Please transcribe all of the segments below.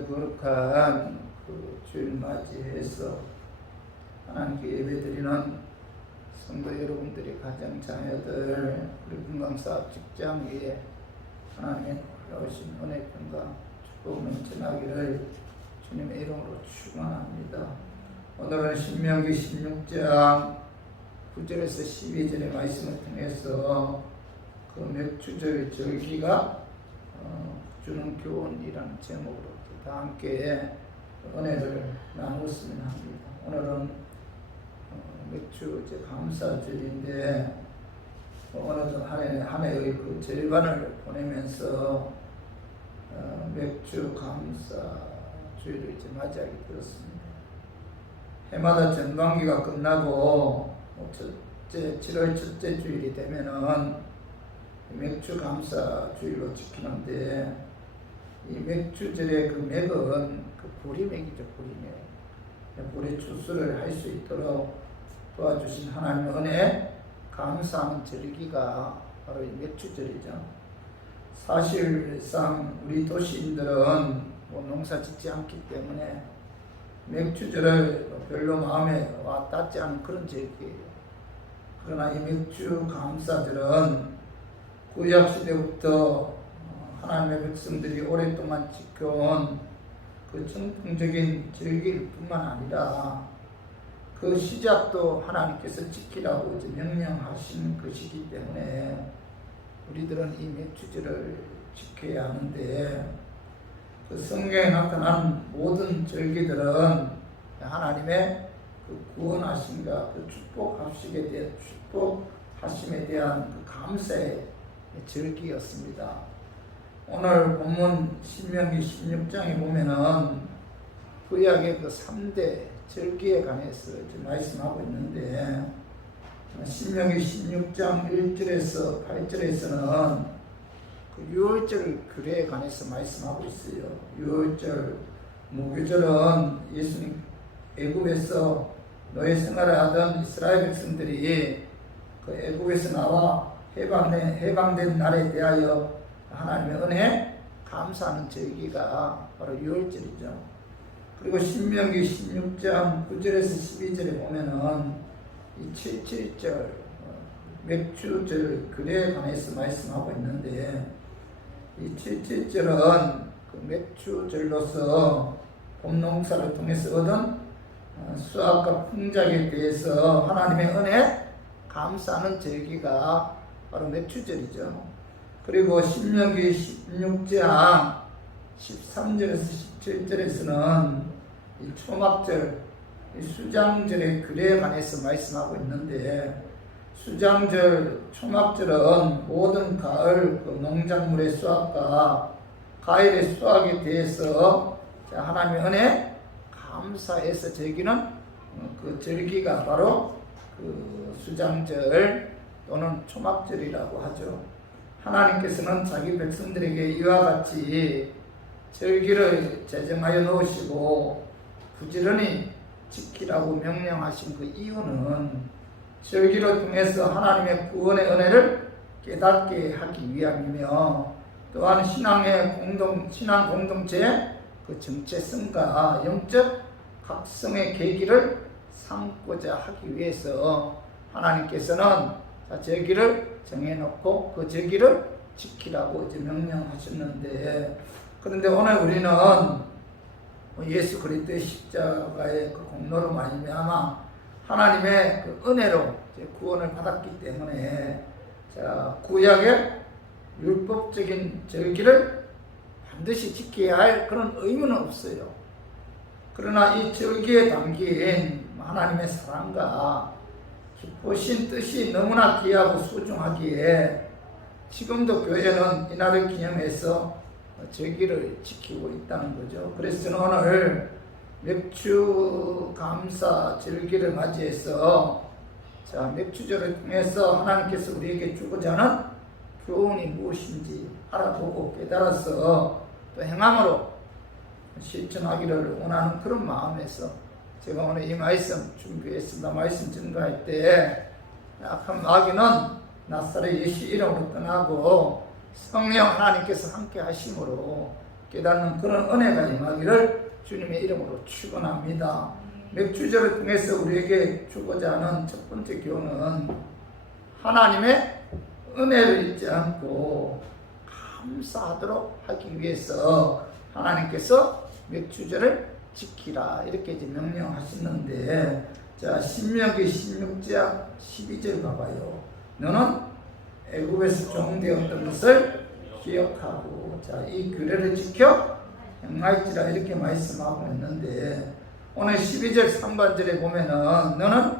오늘 거룩한 그 주일 맞이해서 하나님께 예배드리는 성도 여러분들이 가정 자녀들 그리고 건강사업 직장 위에 하나님의 놀라우신 은혜 평강 축복 넘쳐나기를 주님의 이름으로 축원합니다. 오늘은 신명기 16장 9절에서 12절의 말씀을 통해서 그 맥주절 절기가 주는 교훈이라는 제목으로 다 함께 은혜를 나누었으면 합니다. 오늘은 맥주 감사절인데 오늘은 한 해의 그 절반을 보내면서 맥주 감사주일을 이제 맞이하게 되었습니다. 해마다 전반기가 끝나고 7월 첫째 주일이 되면은 맥주 감사주일로 지키는데 이 맥주절의 그 맥은 그 보리맥이죠. 보리맥. 보리 추수를 할 수 있도록 도와주신 하나님의 은혜 감사하는 절기가 바로 이 맥주절이죠. 사실상 우리 도시인들은 농사 짓지 않기 때문에 맥주절을 별로 마음에 와 닿지 않은 그런 절기예요. 그러나 이 맥주 감사절은 구약시대부터 하나님의 백성들이 오랫동안 지켜온 그 정통적인 절기일 뿐만 아니라 그 시작도 하나님께서 지키라고 이제 명령하신 것이기 때문에 우리들은 이 맥주절을 지켜야 하는데 그 성경에 나타난 모든 절기들은 하나님의 그 구원하심과 그 축복하심에 대한 그 감사의 절기였습니다. 오늘 본문 신명기 16장에 보면은 구약의 그 3대 절기에 관해서 말씀하고 있는데 신명기 16장 1절에서 8절에서는 그 유월절 규례에 관해서 말씀하고 있어요. 유월절, 무교절은 예수님 애굽에서 노예 생활을 하던 이스라엘 백성들이 그 애굽에서 나와 해방된 날에 대하여 하나님의 은혜 감사하는 절기가 바로 유월절이죠. 그리고 신명기 16장 9절에서 12절에 보면은 이 77절 맥주절 규례에 관해서 말씀하고 있는데 이 77절은 그 맥주절로서 봄농사를 통해서 얻은 수확과 풍작에 대해서 하나님의 은혜 감사하는 절기가 바로 맥주절이죠. 그리고 신명기 16장 13절에서 17절에서는 이 초막절, 이 수장절의 규례에 관해서 말씀하고 있는데 수장절, 초막절은 모든 가을 그 농작물의 수확과 과일의 수확에 대해서 하나님의 은혜 감사해서 즐기는 그 절기가 바로 그 수장절 또는 초막절이라고 하죠. 하나님께서는 자기 백성들에게 이와 같이 절기를 제정하여 놓으시고 부지런히 지키라고 명령하신 그 이유는 절기를 통해서 하나님의 구원의 은혜를 깨닫게 하기 위함이며 또한 신앙 공동체의 그 정체성과 영적 각성의 계기를 삼고자 하기 위해서 하나님께서는 절기를 정해놓고 그 절기를 지키라고 이제 명령하셨는데 그런데 오늘 우리는 예수 그리스도의 십자가의 그 공로로 말미암아 하나님의 그 은혜로 구원을 받았기 때문에 구약의 율법적인 절기를 반드시 지켜야 할 그런 의무는 없어요. 그러나 이 절기에 담긴 하나님의 사랑과 기쁘신 뜻이 너무나 귀하고 소중하기에 지금도 교회는 이날을 기념해서 절기를 지키고 있다는 거죠. 그래서 저는 오늘 맥주 감사 절기를 맞이해서 맥주절을 통해서 하나님께서 우리에게 주고자 하는 교훈이 무엇인지 알아보고 깨달아서 또 행함으로 실천하기를 원하는 그런 마음에서 제가 오늘 이 말씀 준비했습니다. 말씀 증거할 때 악한 마귀는 나사렛 예수 이름으로 떠나고 성령 하나님께서 함께 하심으로 깨닫는 그런 은혜가 임하기를 주님의 이름으로 축원합니다. 맥주절을 통해서 우리에게 주고자 하는 첫 번째 교훈은 하나님의 은혜를 잊지 않고 감사하도록 하기 위해서 하나님께서 맥주절을 지키라 이렇게 이제 명령하시는데, 자, 신명기 16장 12절 봐봐요. 너는 애굽에서 종되었던 것을 기억하고, 자, 이 규례를 지켜 행할지라 이렇게 말씀하고 있는데, 오늘 12절 3반절에 보면은 너는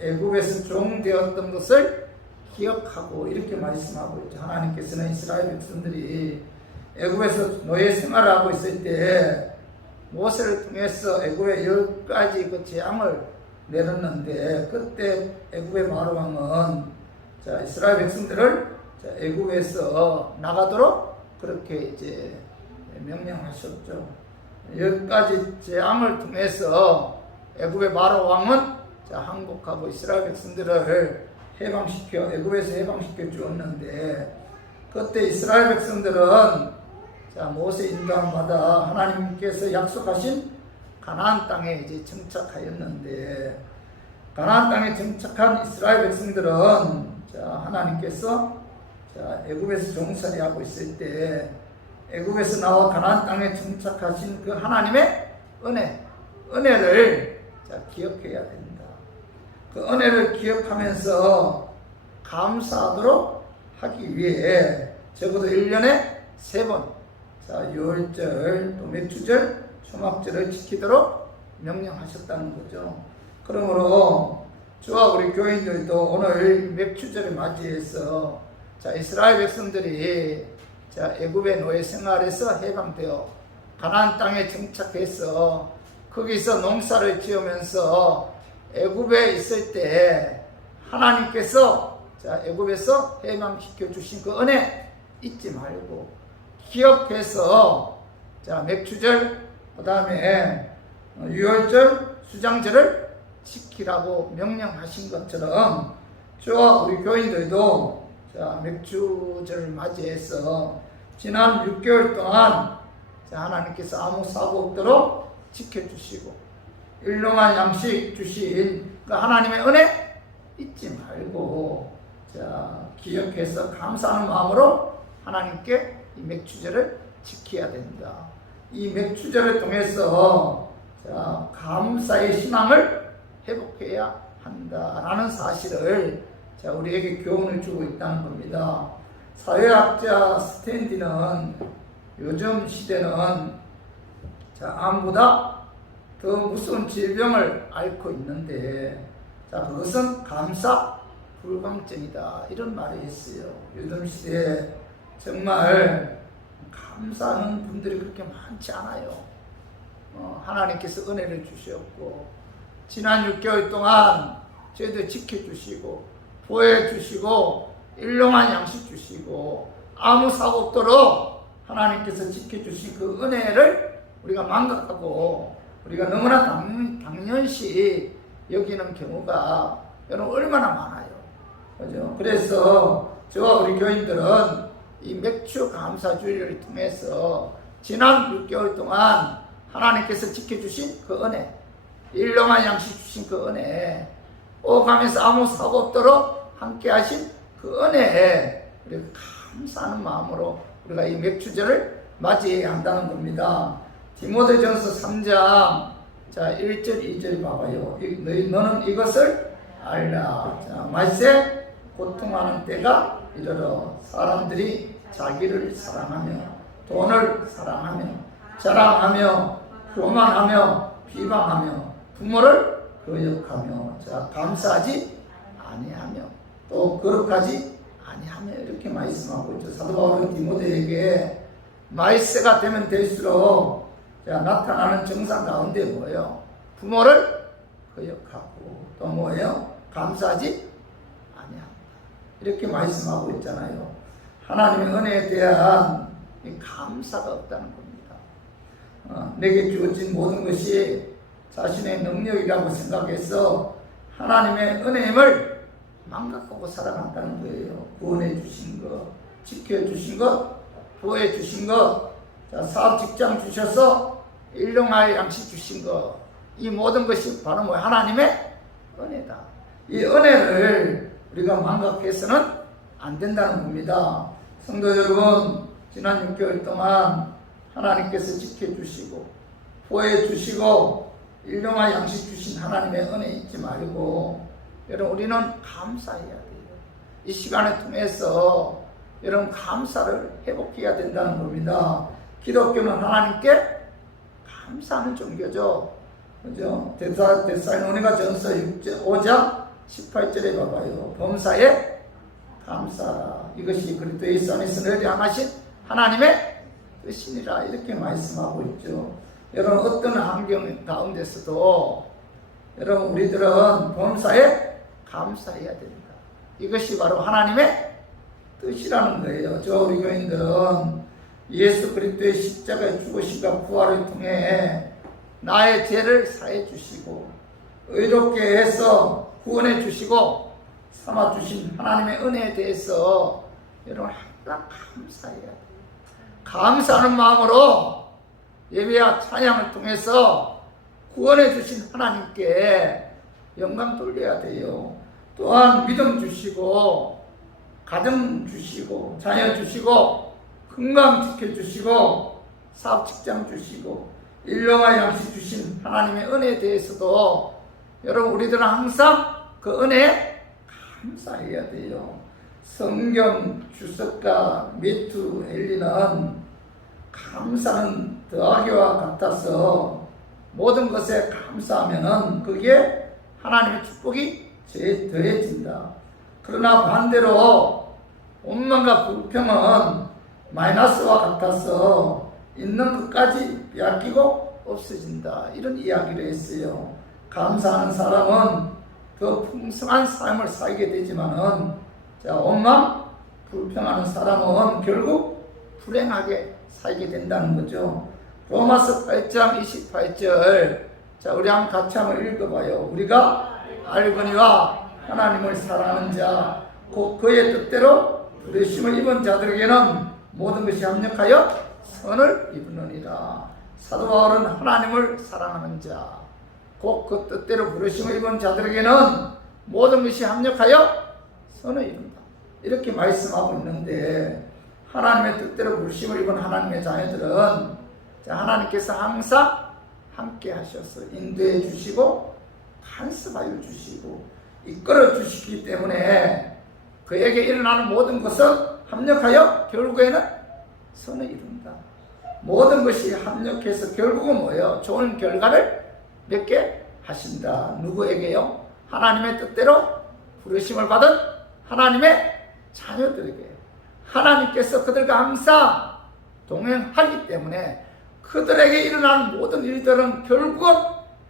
애굽에서 종되었던 것을 기억하고 이렇게 말씀하고 있죠. 하나님께서는 이스라엘 백성들이 애굽에서 노예 생활을 하고 있을 때 모세를 통해서 애굽의 10가지 그 재앙을 내렸는데, 그때 애굽의 바로왕은 자, 이스라엘 백성들을 자, 애굽에서 나가도록 그렇게 이제 명령하셨죠. 10가지 재앙을 통해서 애굽의 바로왕은 자, 항복하고 이스라엘 백성들을 해방시켜 애굽에서 해방시켜 주었는데, 그때 이스라엘 백성들은 자, 모세 인도함 받아 하나님께서 약속하신 가나안 땅에 이제 정착하였는데, 가나안 땅에 정착한 이스라엘 백성들은 자, 하나님께서 자, 애굽에서 종살이하고 있을 때 애굽에서 나와 가나안 땅에 정착하신 그 하나님의 은혜를 자, 기억해야 됩니다. 그 은혜를 기억하면서 감사하도록 하기 위해 적어도 1년에 3번 자, 유월절, 또 맥주절, 초막절을 지키도록 명령하셨다는 거죠. 그러므로 저와 우리 교인들도 오늘 맥주절을 맞이해서 자, 이스라엘 백성들이 자, 애굽의 노예 생활에서 해방되어 가나안 땅에 정착해서 거기서 농사를 지으면서 애굽에 있을 때 하나님께서 자, 애굽에서 해방시켜 주신 그 은혜 잊지 말고 기억해서 자, 맥주절, 그 다음에 유월절, 수장절을 지키라고 명령하신 것처럼 저와 우리 교인들도 자, 맥주절을 맞이해서 지난 6개월 동안 자, 하나님께서 아무 사고 없도록 지켜주시고 일용할 양식 주신 그 하나님의 은혜 잊지 말고 자, 기억해서 감사하는 마음으로 하나님께 이 맥주절을 지켜야 된다. 이 맥주절을 통해서 자, 감사의 신앙을 회복해야 한다라는 사실을 자, 우리에게 교훈을 주고 있다는 겁니다. 사회학자 스탠디는 요즘 시대는 자, 암보다 더 무서운 질병을 앓고 있는데 자, 그것은 감사 불감증이다 이런 말을 했어요. 요즘 시대에 정말 감사하는 분들이 그렇게 많지 않아요. 하나님께서 은혜를 주셨고 지난 6개월 동안 저희들 지켜주시고 보호해주시고 일용할 양식 주시고 아무 사고 없도록 하나님께서 지켜주신 그 은혜를 우리가 망각하고 우리가 너무나 당연시 여기는 경우가 여러분 얼마나 많아요. 그죠? 그래서 저와 우리 교인들은 이 맥주 감사주일을 통해서 지난 6개월 동안 하나님께서 지켜주신 그 은혜, 일용할 양식 주신 그 은혜, 오가면서 아무 사고 없도록 함께 하신 그 은혜에 우리가 감사하는 마음으로 우리가 이 맥주절을 맞이해야 한다는 겁니다. 디모데전서 3장 자 1절 2절 봐봐요. 너는 이것을 알라. 자, 말세 고통하는 때가 이르러 사람들이 자기를 사랑하며 돈을 사랑하며 자랑하며 교만하며 비방하며 부모를 거역하며 자, 감사하지 아니하며 또 거룩하지 아니하며 이렇게 말씀하고 있죠. 사도 바울은 디모데에게 말세가 되면 될수록 자, 나타나는 증상 가운데 뭐예요? 부모를 거역하고 또 뭐예요? 감사하지 아니한다. 이렇게 말씀하고 있잖아요. 하나님의 은혜에 대한 감사가 없다는 겁니다. 내게 주어진 모든 것이 자신의 능력이라고 생각해서 하나님의 은혜임을 망각하고 살아간다는 거예요. 구원해 주신 것, 지켜주신 것, 보호해 주신 것, 자, 사업 직장 주셔서 일용할 양식 주신 거, 이 모든 것이 바로 뭐 하나님의 은혜다. 이 은혜를 우리가 망각해서는 안 된다는 겁니다. 성도 여러분, 지난 6개월 동안 하나님께서 지켜주시고 보호해주시고 일용할 양식 주신 하나님의 은혜 잊지 말고 여러분 우리는 감사해야 돼요. 이 시간을 통해서 여러분 감사를 회복해야 된다는 겁니다. 기독교는 하나님께 감사하는 종교죠. 그죠? 데살로니가 전서 5장 18절에 봐봐요. 범사에 감사하라. 이것이 그리스도 안에서 너희를 향하신 하나님의 뜻이니라. 이렇게 말씀하고 있죠. 여러분 어떤 환경 가운데서도 여러분 우리들은 범사에 감사해야 됩니다. 이것이 바로 하나님의 뜻이라는 거예요. 저 우리 교인들은 예수 그리스도의 십자가의 죽으심과 부활을 통해 나의 죄를 사해 주시고 의롭게 해서 구원해 주시고 삼아 주신 하나님의 은혜에 대해서 여러분 항상 감사해야 돼요. 감사하는 마음으로 예배와 찬양을 통해서 구원해 주신 하나님께 영광 돌려야 돼요. 또한 믿음 주시고 가정 주시고 자녀 주시고 건강 지켜주시고 사업 직장 주시고 일용할 양식 주신 하나님의 은혜에 대해서도 여러분 우리들은 항상 그 은혜에 감사해야 돼요. 성경 주석가 매튜 헨리는 감사는 더하기와 같아서 모든 것에 감사하면은 그게 하나님의 축복이 더해진다. 그러나 반대로 원망과 불평은 마이너스와 같아서 있는 것까지 빼앗기고 없어진다. 이런 이야기를 했어요. 감사하는 사람은 더 풍성한 삶을 살게 되지만은 원망, 불평하는 사람은 결국 불행하게 살게 된다는 거죠. 로마서 8장 28절. 자, 우리 같이 한번 읽어봐요. 우리가 알거니와 하나님을 사랑하는 자, 곧 그의 뜻대로 부르심을 입은 자들에게는 모든 것이 합력하여 선을 입으느니라. 사도 바울은 하나님을 사랑하는 자, 곧 그 뜻대로 부르심을 입은 자들에게는 모든 것이 합력하여 선을 이룬다. 이렇게 말씀하고 있는데 하나님의 뜻대로 부르심을 입은 하나님의 자녀들은 하나님께서 항상 함께 하셔서 인도해 주시고 간섭하여 주시고 이끌어 주시기 때문에 그에게 일어나는 모든 것은 합력하여 결국에는 선을 이룬다. 모든 것이 합력해서 결국은 뭐예요? 좋은 결과를 맺게 하신다. 누구에게요? 하나님의 뜻대로 부르심을 받은 하나님의 자녀들에게. 하나님께서 그들과 항상 동행하기 때문에 그들에게 일어나는 모든 일들은 결국은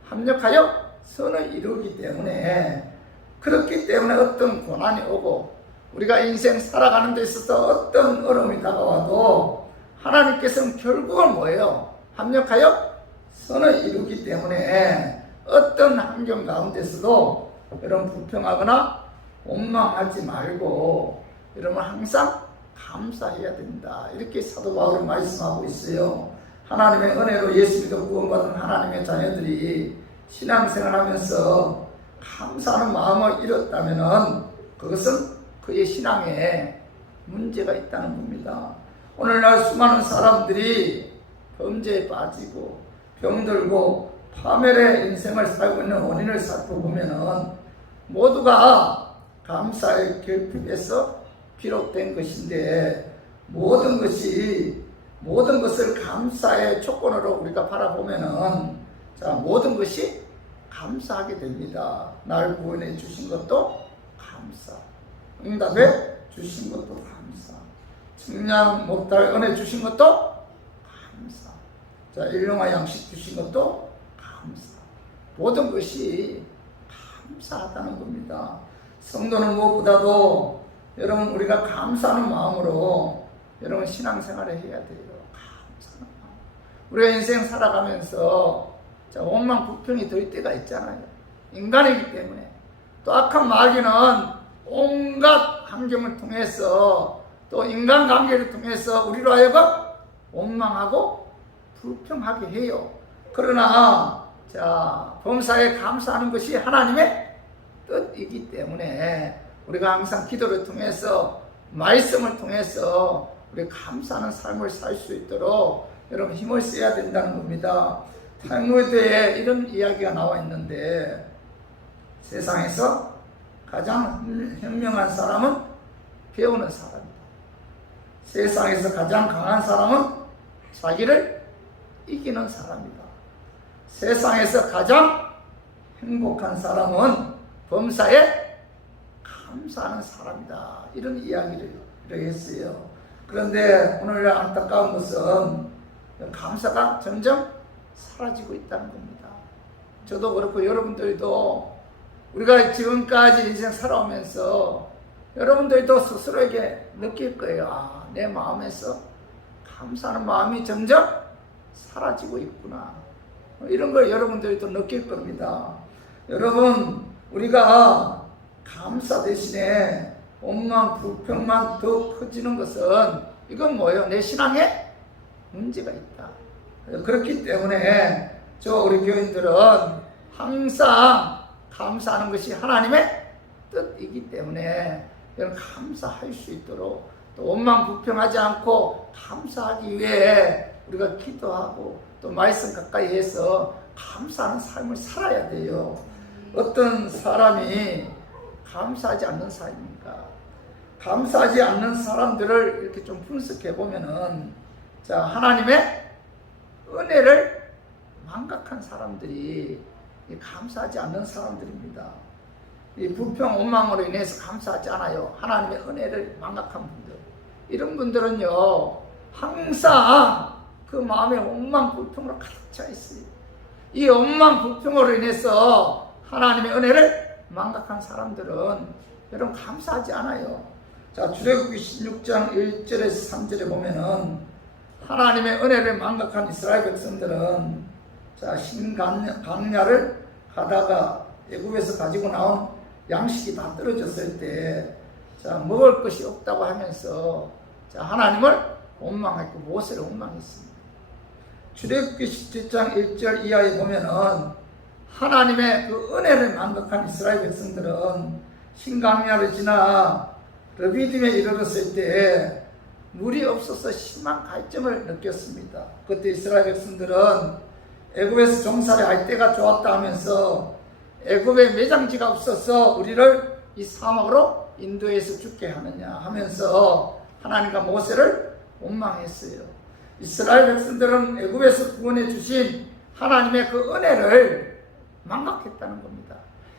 합력하여 선을 이루기 때문에, 그렇기 때문에 어떤 고난이 오고 우리가 인생 살아가는 데 있어서 어떤 어려움이 다가와도 하나님께서는 결국은 뭐예요? 합력하여 선을 이루기 때문에 어떤 환경 가운데서도 여러분 불평하거나 원망하지 말고 여러분 항상 감사해야 된다. 이렇게 사도 바울은 말씀하고 있어요. 하나님의 은혜로 예수 믿어 구원받은 하나님의 자녀들이 신앙생활 하면서 감사하는 마음을 잃었다면 그것은 그의 신앙에 문제가 있다는 겁니다. 오늘날 수많은 사람들이 범죄에 빠지고 병들고 파멸의 인생을 살고 있는 원인을 살펴보면 모두가 감사의 결핍에서 비롯된 것인데, 모든 것을 감사의 조건으로 우리가 바라보면은 모든 것이 감사하게 됩니다. 날 구원해 주신 것도 감사, 응답해 주신 것도 감사, 측량 못할 은혜 주신 것도 감사, 일용할 양식 주신 것도 감사. 모든 것이 감사하다는 겁니다. 성도는 무엇보다도 여러분 우리가 감사하는 마음으로 여러분 신앙생활을 해야 돼요. 감사하는 마음. 우리가 인생 살아가면서 원망 불평이 들 때가 있잖아요. 인간이기 때문에. 또 악한 마귀는 온갖 환경을 통해서 또 인간관계를 통해서 우리로 하여금 원망하고 불평하게 해요. 그러나 범사에 감사하는 것이 하나님의 뜻이기 때문에 우리가 항상 기도를 통해서 말씀을 통해서 우리 감사하는 삶을 살 수 있도록 여러분 힘을 써야 된다는 겁니다. 탈무드에 이런 이야기가 나와 있는데 세상에서 가장 현명한 사람은 배우는 사람이다. 세상에서 가장 강한 사람은 자기를 이기는 사람이다. 세상에서 가장 행복한 사람은 범사에 감사하는 사람이다. 이런 이야기를 했어요. 그런데 오늘 안타까운 것은 감사가 점점 사라지고 있다는 겁니다. 저도 그렇고 여러분들도 우리가 지금까지 인생 살아오면서 여러분들도 스스로에게 느낄 거예요. 내 마음에서 감사하는 마음이 점점 사라지고 있구나. 이런 걸 여러분들도 느낄 겁니다. 여러분, 우리가 감사 대신에 원망, 불평만 더 커지는 것은 이건 뭐예요? 내 신앙에 문제가 있다. 그렇기 때문에 우리 교인들은 항상 감사하는 것이 하나님의 뜻이기 때문에 여러분 감사할 수 있도록 또 원망 불평하지 않고 감사하기 위해 우리가 기도하고 또 말씀 가까이 해서 감사하는 삶을 살아야 돼요. 어떤 사람이 감사하지 않는 사람입니까? 감사하지 않는 사람들을 이렇게 좀 분석해 보면은 하나님의 은혜를 망각한 사람들이 감사하지 않는 사람들입니다. 이 불평, 원망으로 인해서 감사하지 않아요. 하나님의 은혜를 망각한 분들. 이런 분들은요, 항상 그 마음에 원망, 불평으로 가득 차 있어요. 이 원망, 불평으로 인해서 하나님의 은혜를 망각한 사람들은 여러분 감사하지 않아요. 출애굽기 16장 1절에서 3절에 보면은 하나님의 은혜를 망각한 이스라엘 백성들은 신강야를 가다가 애굽에서 가지고 나온 양식이 다 떨어졌을 때 먹을 것이 없다고 하면서 하나님을 원망했고 모세를 원망했습니다. 출애굽기 17장 1절 이하에 보면은 하나님의 그 은혜를 망각한 이스라엘 백성들은 신강야를 지나 르비딤에 이르렀을 때 물이 없어서 심한 갈증을 느꼈습니다. 그때 이스라엘 백성들은 애굽에서 종살이 할 때가 좋았다 하면서 애굽에 매장지가 없어서 우리를 이 사막으로 인도해서 죽게 하느냐 하면서 하나님과 모세를 원망했어요. 이스라엘 백성들은 애굽에서 구원해 주신 하나님의 그 은혜를 망각했다는 겁니다.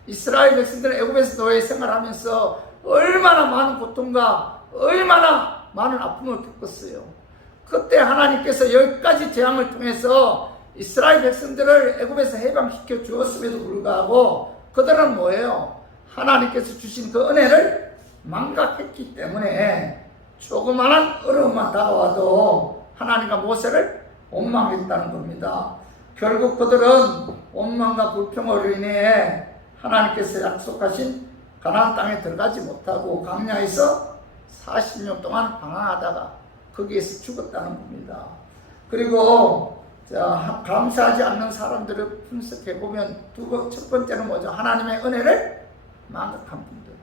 이스라엘 백성들은 애굽에서 노예 생활하면서 얼마나 많은 고통과 얼마나 많은 아픔을 겪었어요. 그때 하나님께서 10가지 재앙을 통해서 이스라엘 백성들을 애굽에서 해방시켜 주었음에도 불구하고 그들은 뭐예요? 하나님께서 주신 그 은혜를 망각했기 때문에 조그마한 어려움만 다가와도 하나님과 모세를 원망했다는 겁니다. 결국 그들은 원망과 불평으로 인해 하나님께서 약속하신 가나안 땅에 들어가지 못하고 광야에서 40년 동안 방황하다가 거기에서 죽었다는 겁니다. 그리고 감사하지 않는 사람들을 분석해보면 첫 번째는 뭐죠? 하나님의 은혜를 망각한 분들.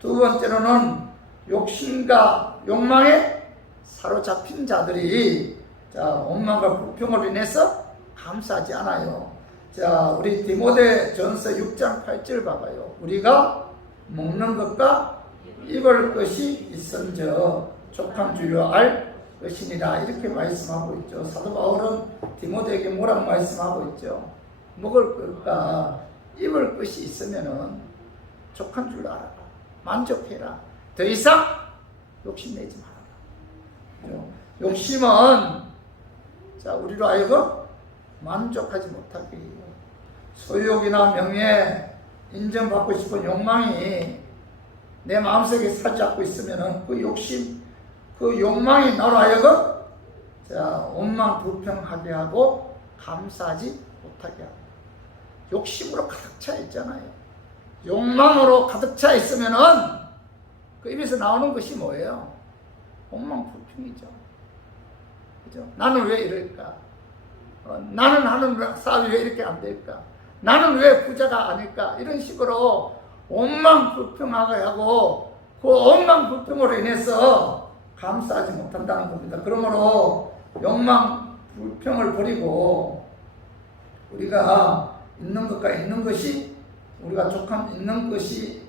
두 번째로는 욕심과 욕망에 사로잡힌 자들이 원망과 불평으로 인해서 감사하지 않아요. 우리 디모데전서 6장 8절 봐봐요. 우리가 먹는 것과 입을 것이 있은저 족한 줄로 알 것이니라 이렇게 말씀하고 있죠. 사도 바울은 디모데에게 뭐라고 말씀하고 있죠? 먹을 것과 입을 것이 있으면은 족한 줄 알아라. 만족해라. 더 이상 욕심내지 말아라. 욕심은 우리로 하여금 만족하지 못하게 해요. 소유욕이나 명예, 인정받고 싶은 욕망이 내 마음속에 사로잡고 있으면은 그 욕심, 그 욕망이 나로 하여금 원망 불평하게 하고 감사하지 못하게 하고 욕심으로 가득 차 있잖아요. 욕망으로 가득 차 있으면은 그 입에서 나오는 것이 뭐예요? 원망 불평이죠. 그죠? 나는 왜 이럴까? 나는 하는 사업이 왜 이렇게 안 될까? 나는 왜 부자가 아닐까? 이런 식으로 원망 불평하게 하고 그 원망 불평으로 인해서 감사하지 못한다는 겁니다. 그러므로 욕망 불평을 버리고 우리가 있는 것과 있는 것이 우리가 족한 있는 것이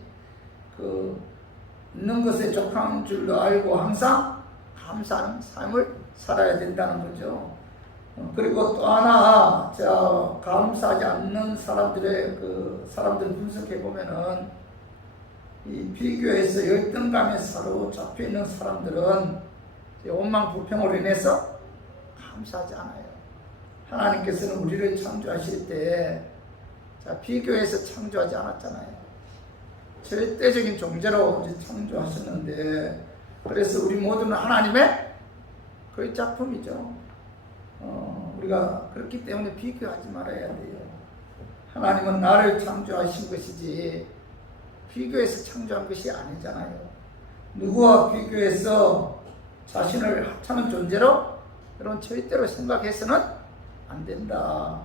있는 것에 족한 줄로 알고 항상 감사하는 삶을 살아야 된다는 거죠. 그리고 또 하나, 감사하지 않는 사람들 분석해 보면은 이 비교에서 열등감에 사로잡혀 있는 사람들은 원망 불평으로 인해서 감사하지 않아요. 하나님께서는 우리를 창조하실 때 비교해서 창조하지 않았잖아요. 절대적인 존재로 창조하셨는데, 그래서 우리 모두는 하나님의 그 작품이죠. 우리가 그렇기 때문에 비교하지 말아야 돼요. 하나님은 나를 창조하신 것이지 비교해서 창조한 것이 아니잖아요. 누구와 비교해서 자신을 하찮은 존재로 여러분 절대로 생각해서는 안 된다.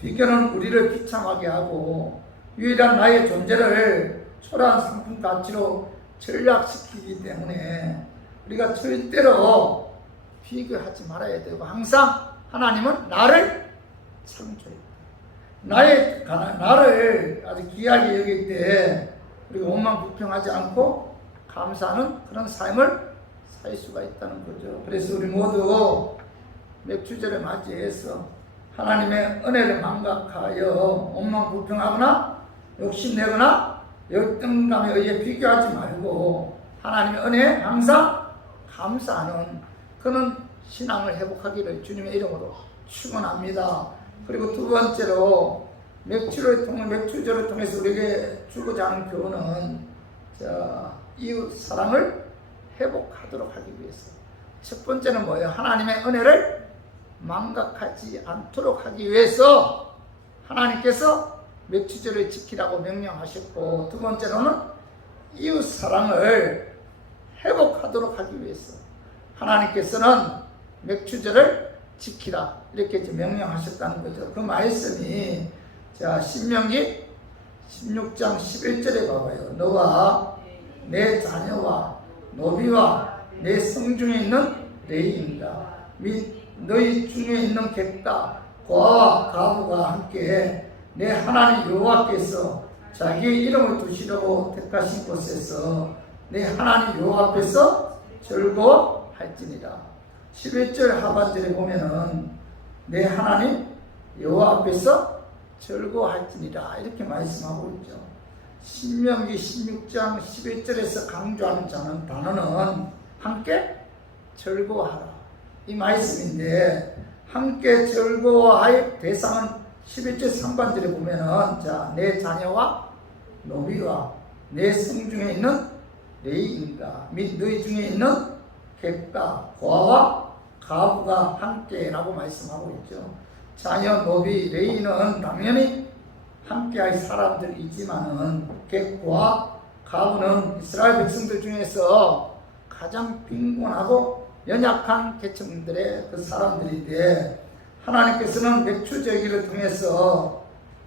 비교는 우리를 비참하게 하고 유일한 나의 존재를 초라한 상품 가치로 전락시키기 때문에 우리가 절대로 비교하지 말아야 되고, 항상 하나님은 나를 창조했다. 나를 아주 귀하게 여길 때 우리가 원망 불평하지 않고 감사하는 그런 삶을 살 수가 있다는 거죠. 그래서 우리 모두 맥주절을 맞이해서 하나님의 은혜를 망각하여 원망 불평하거나 욕심내거나 열등감에 의해 비교하지 말고 하나님의 은혜에 항상 감사하는 그런 신앙을 회복하기를 주님의 이름으로 축원합니다. 그리고 두 번째로 맥주절을 통해서 우리에게 주고자 하는 교훈은 이웃 사랑을 회복하도록 하기 위해서. 첫 번째는 뭐예요? 하나님의 은혜를 망각하지 않도록 하기 위해서 하나님께서 맥주절을 지키라고 명령하셨고, 두 번째로는 이웃 사랑을 회복하도록 하기 위해서 하나님께서는 맥주절을 지키라 이렇게 명령하셨다는 거죠. 그 말씀이 신명기 16장 11절에 봐봐요. 너와 내 자녀와 노비와 내 성중에 있는 레위인과 및 너희 중에 있는 객과 고아와 가부가 함께 내 하나님 여호와께서 자기의 이름을 두시려고 택하신 곳에서 내 하나님 여호와 앞에서 즐거워할지니라. 11절 하반절에 보면은 내 하나님 여호와 앞에서 즐거워할지니라 이렇게 말씀하고 있죠. 신명기 16장 11절에서 강조하는 단어는 함께 즐거워하라 이 말씀인데, 함께 즐거워할 대상은 11절 상반절에 보면은 내 자녀와 노비와 내 성중에 있는 레위인과 및 너희 중에 있는 객과 고아와 가부가 함께라고 말씀하고 있죠. 자녀, 노비, 레위는 당연히 함께할 사람들이지만은 객과 가부는 이스라엘 백성들 중에서 가장 빈곤하고 연약한 계층들의 그 사람들인데, 하나님께서는 맥주절기를 통해서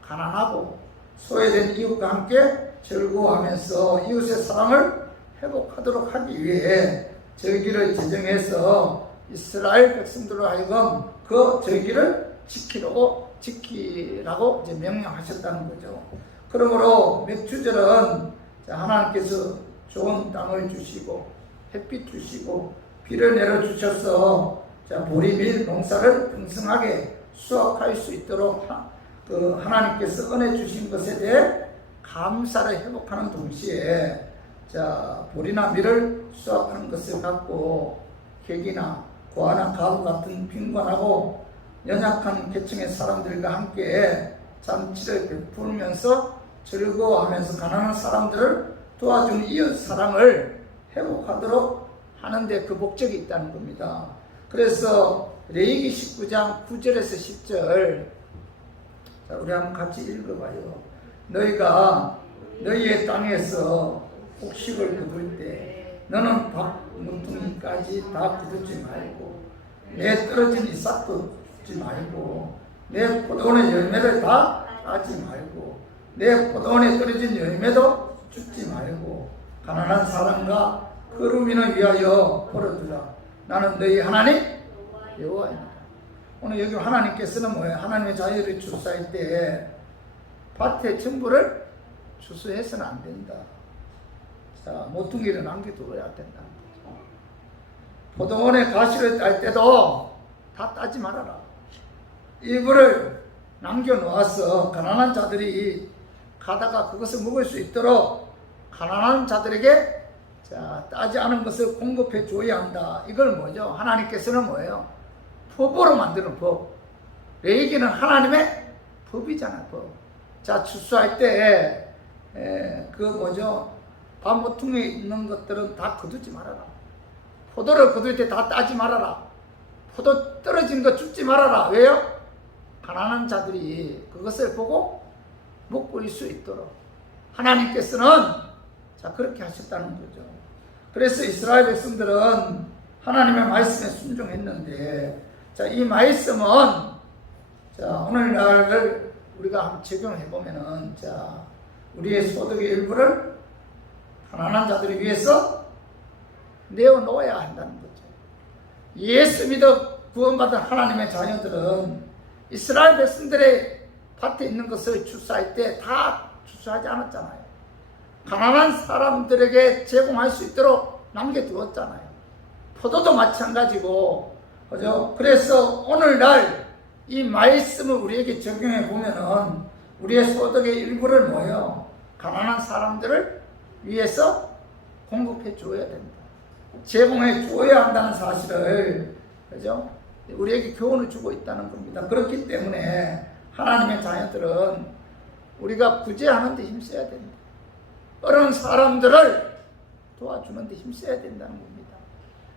가난하고 소외된 이웃과 함께 즐거워하면서 이웃의 사랑을 회복하도록 하기 위해 절기를 제정해서 이스라엘 백성들로 하여금 그 절기를 지키라고 이제 명령하셨다는 거죠. 그러므로 맥주절은 하나님께서 좋은 땅을 주시고 햇빛 주시고 비를 내려 주셔서 보리밀 농사를 풍성하게 수확할 수 있도록 하나님께서 은혜 주신 것에 대해 감사를 회복하는 동시에 보리나 밀을 수확하는 것을 갖고 객이나 고아나 가부 같은 빈곤하고 연약한 계층의 사람들과 함께 잔치를 베풀면서 즐거워하면서 가난한 사람들을 도와주는 이웃 사랑을 회복하도록 하는데 그 목적이 있다는 겁니다. 그래서 레위기 19장 9절에서 10절 우리 한번 같이 읽어봐요. 너희가 너희의 땅에서 곡식을 거둘 때 너는 밥 문둥이까지 다 거두지 말고 내 떨어진 이삭도 주지 말고, 내 포도원의 열매를 다 따지 말고, 내 포도원에 떨어진 열매도 줍지 말고, 가난한 사람과 거루민을 위하여 벌어두라. 나는 너희 하나님 여호와입니다. 오늘 여기 하나님께서는 뭐예요? 하나님의 자녀를 추수할 때 밭의 전부를 추수해서는 안 된다. 자, 모퉁이를 남겨두어야 된다. 포도원에 가시를 딸 때도 다 따지 말아라. 일부를 남겨놓아서 가난한 자들이 가다가 그것을 먹을 수 있도록 가난한 자들에게 자, 따지 않은 것을 공급해 줘야 한다. 이걸 뭐죠? 하나님께서는 뭐예요? 법으로 만드는 법. 레위기는 하나님의 법이잖아요. 법. 자, 추수할 때 그 뭐죠? 밭모퉁이에 있는 것들은 다 거두지 말아라. 포도를 거둘 때 다 따지 말아라. 포도 떨어진 거 줍지 말아라. 왜요? 가난한 자들이 그것을 보고 먹을 수 있도록 하나님께서는 자, 그렇게 하셨다는 거죠. 그래서 이스라엘 백성들은 하나님의 말씀에 순종했는데, 자, 이 말씀은 자, 오늘날을 우리가 한번 적용해 보면은, 자, 우리의 소득의 일부를 가난한 자들을 위해서 내어놓아야 한다는 거죠. 예수 믿어 구원받은 하나님의 자녀들은 이스라엘 백성들의 밭에 있는 것을 추수할 때 다 추수하지 않았잖아요. 가난한 사람들에게 제공할 수 있도록 남겨두었잖아요. 포도도 마찬가지고, 그죠? 그래서 오늘날 이 말씀을 우리에게 적용해 보면은 우리의 소득의 일부를 뭐예요? 가난한 사람들을 위해서 공급해 줘야 된다. 제공해 줘야 한다는 사실을, 그죠? 우리에게 교훈을 주고 있다는 겁니다. 그렇기 때문에 하나님의 자녀들은 우리가 구제하는 데 힘써야 된다. 어려운 사람들을 도와주는 데 힘써야 된다는 겁니다.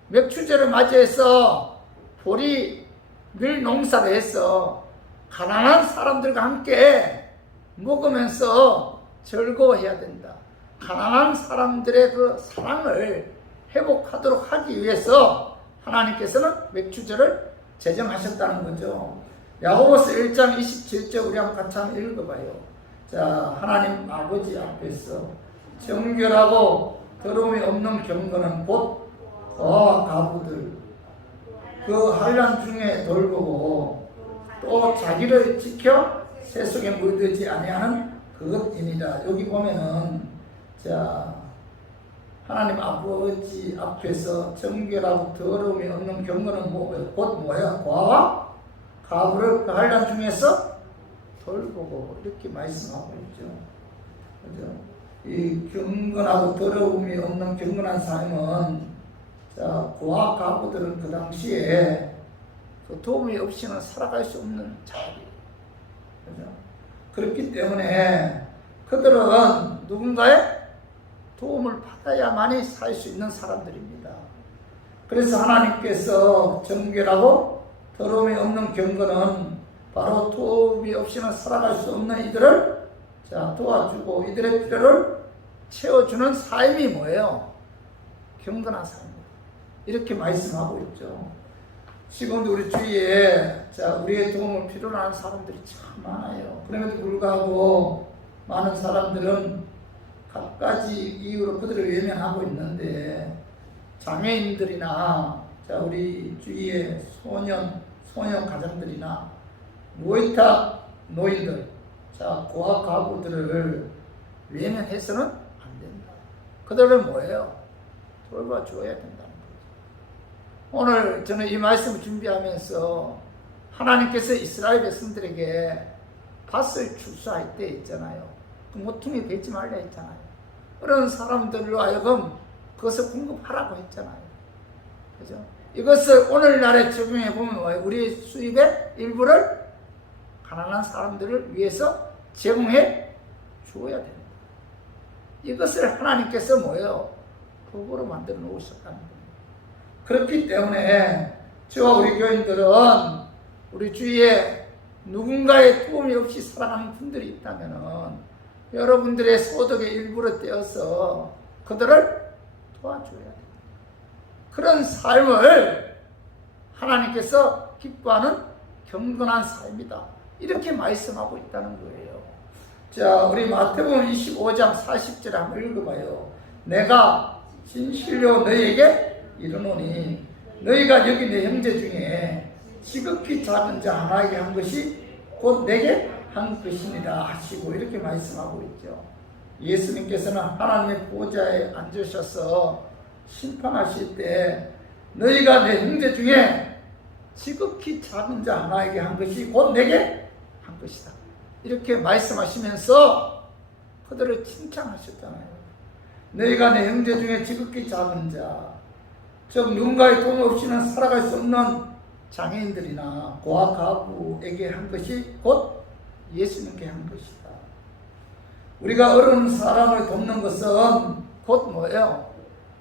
맥추제를 맞이해서 보리 밀 농사를 해서 가난한 사람들과 함께 먹으면서 즐거워해야 된다. 가난한 사람들의 그 사랑을 회복하도록 하기 위해서 하나님께서는 맥추제를 제정하셨다는 거죠. 야고보서 1장 27절 우리 한번 같이 한번 읽어봐요. 자, 하나님 아버지 앞에서 정결하고 더러움이 없는 경건은 곧 가부들 그 환난 중에 돌보고 또 자기를 지켜 세속에 물들지 아니하는 그것입니다. 여기 보면은 자, 하나님 아버지 앞에서 정결하고 더러움이 없는 경건은 곧 뭐야? 과와 가부를 그 환난 중에서 돌보고 이렇게 말씀하고 있죠. 그죠? 이 경건하고 더러움이 없는 경건한 삶은 자, 고아 가부들은 그 당시에 그 도움이 없이는 살아갈 수 없는 자들이에요. 그죠? 그렇기 때문에 그들은 누군가의 도움을 받아야만이 살 수 있는 사람들입니다. 그래서 하나님께서 정결하고 더러움이 없는 경건은 바로 도움이 없이는 살아갈 수 없는 이들을 자, 도와주고 이들의 필요를 채워주는 삶이 뭐예요? 경건한 삶입니다. 이렇게 말씀하고 있죠. 지금도 우리 주위에 자, 우리의 도움을 필요로 하는 사람들이 참 많아요. 그럼에도 불구하고 많은 사람들은 갖가지 이유로 그들을 외면하고 있는데, 장애인들이나 자, 우리 주위의 소년 가정들이나 무의탁 노인들, 자, 고아 가부들을 외면해서는 안 된다. 그들은 뭐예요? 돌봐줘야 된다는 거죠. 오늘 저는 이 말씀을 준비하면서 하나님께서 이스라엘 백성들에게 밭을 추수할 때 있잖아요. 그 모퉁이 베지 말라 했잖아요. 그런 사람들로 하여금 그것을 공급하라고 했잖아요. 그죠? 이것을 오늘날에 적용해 보면 뭐예요? 우리 수입의 일부를 가난한 사람들을 위해서 제공해 주어야 됩니다. 이것을 하나님께서 뭐예요? 법으로 만들어 놓으셨다는 겁니다. 그렇기 때문에 저와 우리 교인들은 우리 주위에 누군가의 도움이 없이 살아가는 분들이 있다면 여러분들의 소득의 일부를 떼어서 그들을 도와줘야 됩니다. 그런 삶을 하나님께서 기뻐하는 경건한 삶이다. 이렇게 말씀하고 있다는 거예요. 자, 우리 마태복음 25장 40절 한번 읽어봐요. 내가 진실로 너희에게 이르노니 너희가 여기 내 형제 중에 지극히 작은 자 하나에게 한 것이 곧 내게 한 것이니라 하시고 이렇게 말씀하고 있죠. 예수님께서는 하나님의 보좌에 앉으셔서 심판하실 때 너희가 내 형제 중에 지극히 작은 자 하나에게 한 것이 곧 내게 한 것이다. 이렇게 말씀하시면서 그들을 칭찬하셨잖아요. 너희가 내 형제 중에 지극히 작은 자, 즉 누군가의 도움 없이는 살아갈 수 없는 장애인들이나 고아 가부에게 한 것이 곧 예수님께 한 것이다. 우리가 어려운 사람을 돕는 것은 곧 뭐예요?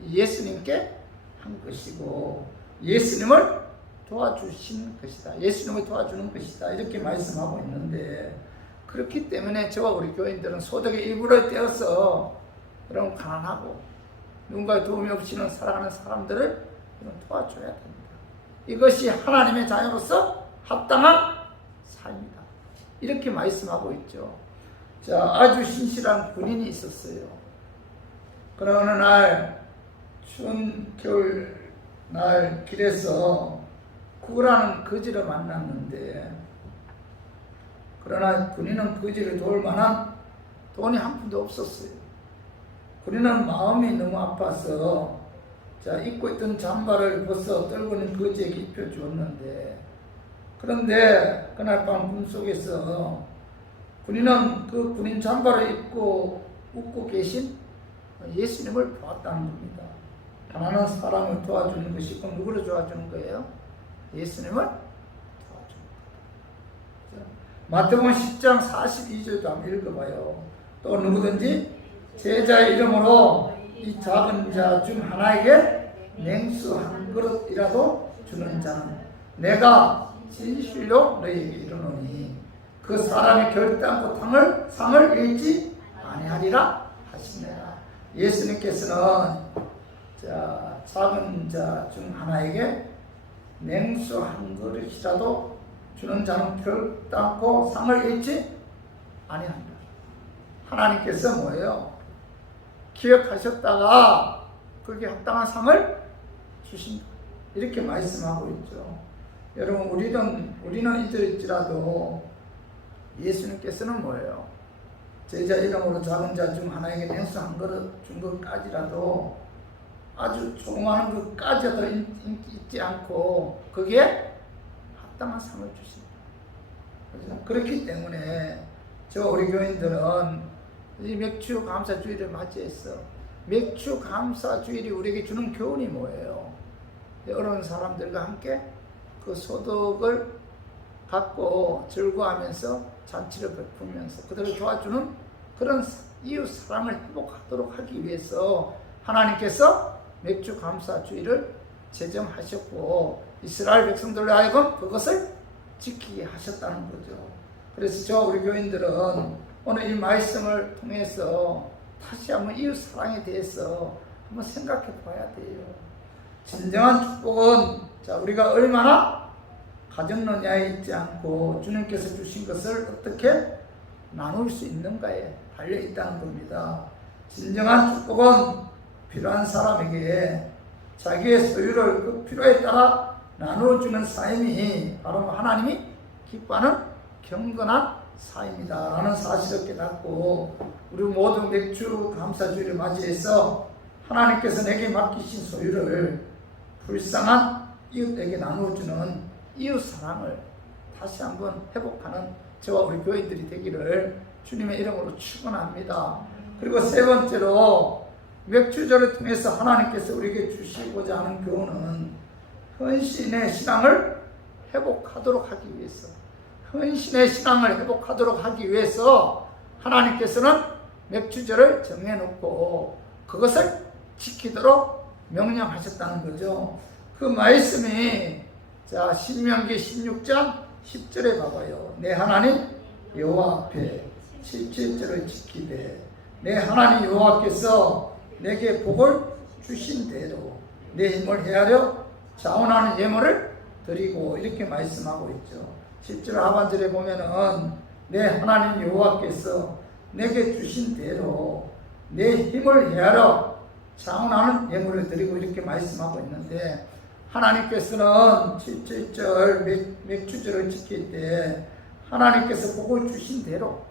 예수님께 한 것이고 예수님을 도와주신 것이다. 예수님을 도와주는 것이다. 이렇게 말씀하고 있는데, 그렇기 때문에 저와 우리 교인들은 소득의 일부를 떼어서 그런 가난하고 누군가의 도움이 없이는 살아가는 사람들을 도와줘야 됩니다. 이것이 하나님의 자녀로서 합당한 삶이다. 이렇게 말씀하고 있죠. 자, 아주 신실한 군인이 있었어요. 그러나 어느 날 추운 겨울 날 길에서 구라는 거지를 만났는데, 그러나 군인은 거지를 도울 만한 돈이 한 푼도 없었어요. 군인은 마음이 너무 아파서 입고 있던 잠바를 벗어 떨고 있는 거지에게 입혀주었는데, 그런데 그날 밤 꿈속에서 군인은 그 군인 잠바를 입고 웃고 계신 예수님을 보았다는 겁니다. 가난한 사람을 도와주는 것이 꼭 누구를 도와주는 거예요? 예수님을 도와주는 거예요. 마태복음 10장 42절도 한번 읽어봐요. 또 누구든지 제자의 이름으로 이 작은 자 중 하나에게 냉수 한 그릇이라도 주는 자는 내가 진실로 너희에게 이르노니 그 사람이 결단코 상을 잃지 아니하리라 하시니라. 예수님께서는 작은 자 중 하나에게 냉수 한 그릇이라도 주는 자는 결단코 상을 잃지 아니한다. 하나님께서 뭐예요? 기억하셨다가 그게 합당한 상을 주신다. 이렇게 말씀하고 있죠. 여러분, 우리는 잊을지라도 예수님께서는 뭐예요? 제자 이름으로 작은 자 중 하나에게 냉수 한 그릇 준 것까지라도 아주 조그마한 것까지도 잊지 않고 거기에 합당한 상을 주신다. 그렇죠? 그렇기 때문에 우리 교인들은 이 맥주 감사 주일을 맞이했어. 맥주 감사 주일이 우리에게 주는 교훈이 뭐예요? 어려운 사람들과 함께 그 소득을 갖고 즐거워하면서 잔치를 베푸면서 그들을 도와주는 그런 이웃 사랑을 회복하도록 하기 위해서 하나님께서 맥주 감사 주일을 제정하셨고 이스라엘 백성들로 하여금 그것을 지키게 하셨다는 거죠. 그래서 우리 교인들은 오늘 이 말씀을 통해서 다시 한번 이웃 사랑에 대해서 한번 생각해 봐야 돼요. 진정한 축복은 우리가 얼마나 가졌느냐에 있지 않고 주님께서 주신 것을 어떻게 나눌 수 있는가에 달려 있다는 겁니다. 진정한 축복은 필요한 사람에게 자기의 소유를 그 필요에 따라 나눠주는 삶이 바로 하나님이 기뻐하는 경건한 삶이다 라는 사실을 깨닫고 우리 모두 맥주 감사주일을 맞이해서 하나님께서 내게 맡기신 소유를 불쌍한 이웃에게 나누어주는 이웃 사랑을 다시 한번 회복하는 저와 우리 교인들이 되기를 주님의 이름으로 축원합니다. 그리고 세 번째로 맥주절을 통해서 하나님께서 우리에게 주시고자 하는 교훈은 헌신의 신앙을 회복하도록 하기 위해서, 헌신의 신앙을 회복하도록 하기 위해서 하나님께서는 맥주절을 정해놓고 그것을 지키도록 명령하셨다는 거죠. 그 말씀이 신명기 16장 10절에 봐봐요. 내 하나님 여호와 앞에 7절을 지키되 내 하나님 여호와께서 내게 복을 주신 대로 내 힘을 헤아려 자원하는 예물을 드리고 이렇게 말씀하고 있죠. 10절 하반절에 보면은 내 하나님 여호와께서 내게 주신 대로 내 힘을 헤아려 자원하는 예물을 드리고 이렇게 말씀하고 있는데, 하나님께서는 7절 맥주절을 지킬 때 하나님께서 복을 주신 대로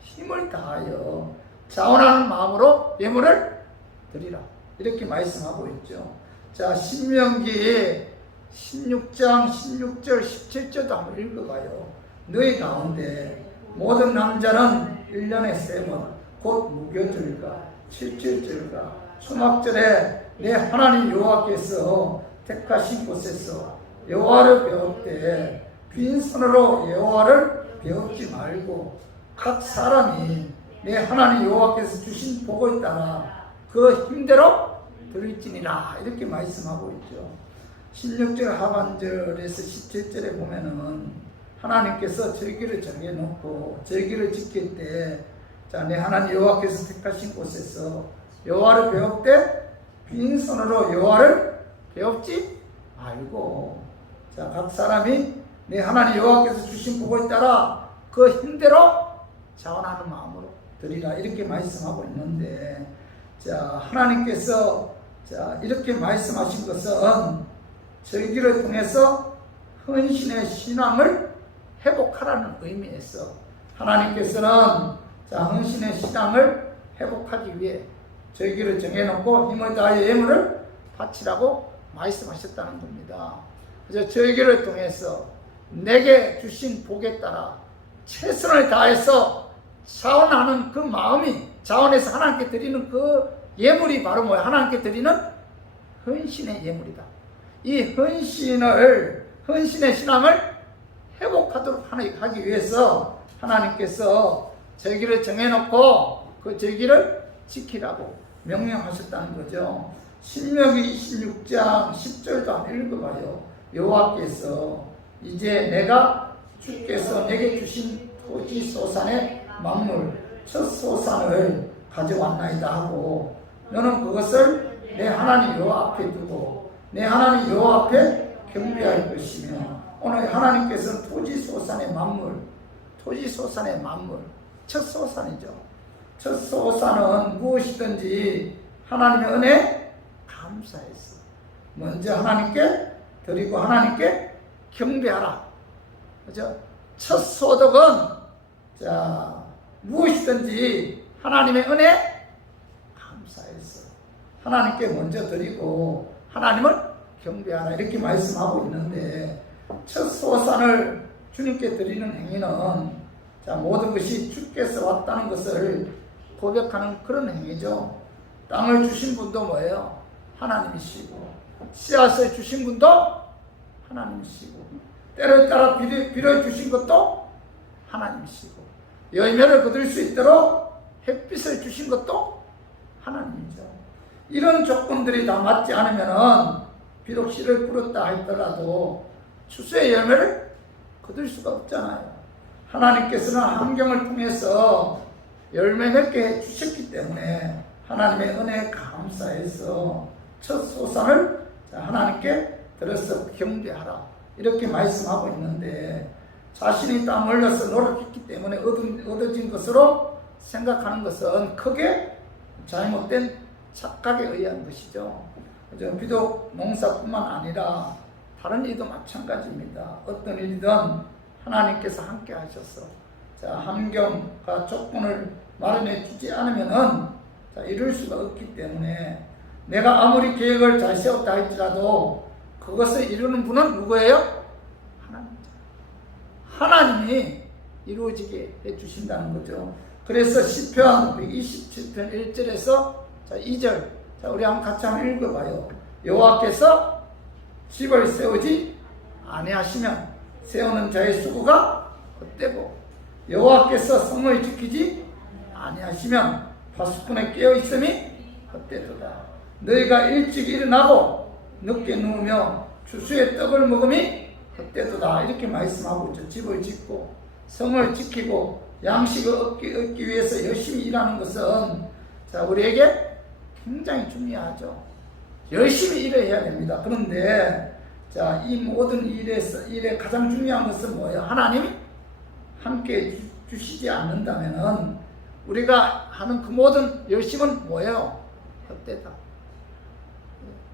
힘을 다하여 자원하는 마음으로 예물을 드리라 이렇게 말씀하고 있죠. 자, 신명기 16장 16절 17절도 한번 읽어봐요. 너희 가운데 모든 남자는 1년에 3번 곧 무교절과 7절절과 초막절에 내 하나님 여호와께서 택하신 곳에서 여호와를 배울 때 빈손으로 여호와를 배우지 말고 각 사람이 내 하나님 여호와께서 주신 복을 따라 그 힘대로 드릴지니라 이렇게 말씀하고 있죠. 16절 하반절에서 17절에 보면은 하나님께서 절기를 정해놓고 절기를 지킬 때, 자, 내 하나님 여호와께서 택하신 곳에서 여호와를 배울 때 빈손으로 여호와를 배웁지 말고, 자, 각 사람이 내 하나님 여호와께서 주신 복을 따라 그 힘대로 자원하는 마음으로 드리라 이렇게 말씀하고 있는데, 자, 하나님께서 자 이렇게 말씀하신 것은 절기를 통해서 헌신의 신앙을 회복하라는 의미에서 하나님께서는 자 헌신의 신앙을 회복하기 위해 절기를 정해놓고 힘을 다하여 예물을 바치라고 말씀하셨다는 겁니다. 그래서 절기를 통해서 내게 주신 복에 따라 최선을 다해서 자원하는 그 마음이, 자원해서 하나님께 드리는 그 예물이 바로 뭐야? 하나님께 드리는 헌신의 예물이다. 이 헌신의 신앙을 회복하도록 하기 위해서 하나님께서 절기를 정해놓고 그 절기를 지키라고 명령하셨다는 거죠. 신명기 26장 10절도 한번 읽어봐요. 여호와께서 이제 주께서 내게 주신 토지 소산의 만물 첫 소산을 가져왔나이다 하고 너는 그것을 내 하나님 여호와 앞에 두고 내 하나님 여호와 앞에 경배할 것이며, 오늘 하나님께서는 토지 소산의 만물 첫 소산이죠. 첫 소산은 무엇이든지 하나님의 은혜 감사해서 먼저 하나님께 드리고 하나님께 경배하라. 그죠? 첫 소득은 자 무엇이든지 하나님의 은혜 감사해서 하나님께 먼저 드리고 하나님을 경배하라 이렇게 말씀하고 있는데, 첫 소산을 주님께 드리는 행위는 자 모든 것이 주께서 왔다는 것을 고백하는 그런 행위죠. 땅을 주신 분도 뭐예요? 하나님이시고, 씨앗을 주신 분도 하나님이시고, 때를 따라 비를 주신 것도 하나님이시고, 열매를 거둘 수 있도록 햇빛을 주신 것도 하나님이죠. 이런 조건들이 다 맞지 않으면은 비록 씨를 뿌렸다 할지라도 추수의 열매를 거둘 수가 없잖아요. 하나님께서는 환경을 통해서 열매 맺게 해주셨기 때문에 하나님의 은혜에 감사해서 첫 소산을 하나님께 드려서 경배하라 이렇게 말씀하고 있는데, 자신이 땀 흘려서 노력했기 때문에 얻어진 것으로 생각하는 것은 크게 잘못된 착각에 의한 것이죠. 비록 농사뿐만 아니라 다른 일도 마찬가지입니다. 어떤 일이든 하나님께서 함께 하셔서 자 환경과 조건을 마련해 주지 않으면은 자 이룰 수가 없기 때문에, 내가 아무리 계획을 잘 세웠다 할지라도 그것을 이루는 분은 누구예요? 하나님이죠. 하나님이 이루어지게 해주신다는 거죠. 그래서 시편 127편 1절에서 자 2절 자 우리 같이 한번 읽어봐요. 여호와께서 집을 세우지 아니하시면 세우는 자의 수고가 헛되고, 여호와께서 성을 지키지 아니하시면 파수꾼에 깨어 있음이 헛되도다. 너희가 일찍 일어나고 늦게 누우며 추수의 떡을 먹음이 헛되도다 이렇게 말씀하고 있죠. 집을 짓고 성을 지키고 양식을 얻기 위해서 열심히 일하는 것은 자 우리에게 굉장히 중요하죠. 열심히 일을 해야 됩니다. 그런데 자, 이 모든 일에 가장 중요한 것은 뭐예요? 하나님이 함께 주시지 않는다면은 우리가 하는 그 모든 열심은 뭐예요? 헛되다.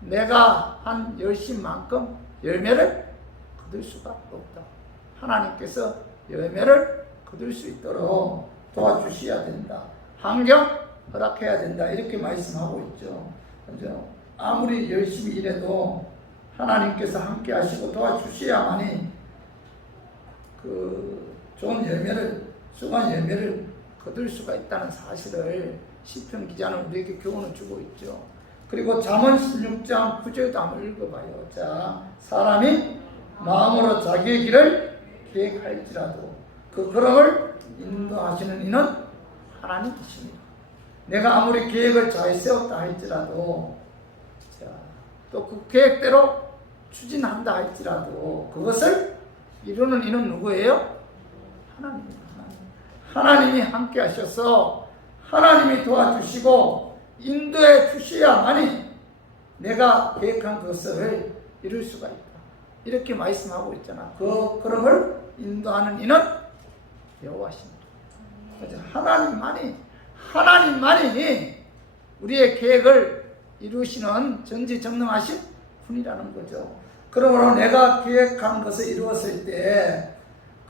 내가 한 열심만큼 열매를 거둘 수가 없다. 하나님께서 열매를 거둘 수 있도록 도와주셔야 된다. 환경 허락해야 된다. 이렇게 말씀하고 있죠. 그죠? 아무리 열심히 일해도 하나님께서 함께 하시고 도와주셔야만이 그 좋은 열매를, 수고한 열매를 거둘 수가 있다는 사실을 시편 기자는 우리에게 교훈을 주고 있죠. 그리고 잠언 16장 9절도 한번 읽어봐요. 자, 사람이 마음으로 자기의 길을 계획할지라도 그 걸음을 인도하시는 이는 하나님이십니다. 내가 아무리 계획을 잘 세웠다 할지라도, 또 그 계획대로 추진한다 할지라도 그것을 이루는 이는 누구예요? 하나님입니다. 하나님이 함께 하셔서 하나님이 도와주시고 인도해 주셔야만이 내가 계획한 것을 이룰 수가 있다. 이렇게 말씀하고 있잖아. 그 걸음을 인도하는 이는 여호와십니다. 하나님만이 우리의 계획을 이루시는 전지전능하신 분이라는 거죠. 그러므로 내가 계획한 것을 이루었을 때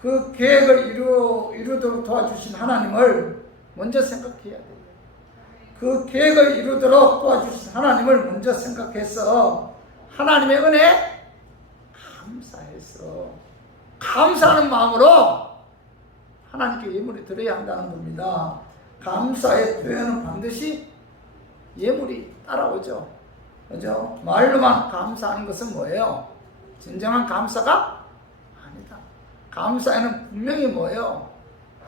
그 계획을 이루도록 도와주신 하나님을 먼저 생각해야 돼요. 그 계획을 이루도록 도와주신 하나님을 먼저 생각해서 하나님의 은혜에 감사해서 감사하는 마음으로 하나님께 예물을 드려야 한다는 겁니다. 감사의 표현은 반드시 예물이 따라오죠. 그죠? 말로만 감사하는 것은 뭐예요? 진정한 감사가 아니다. 감사에는 분명히 뭐예요?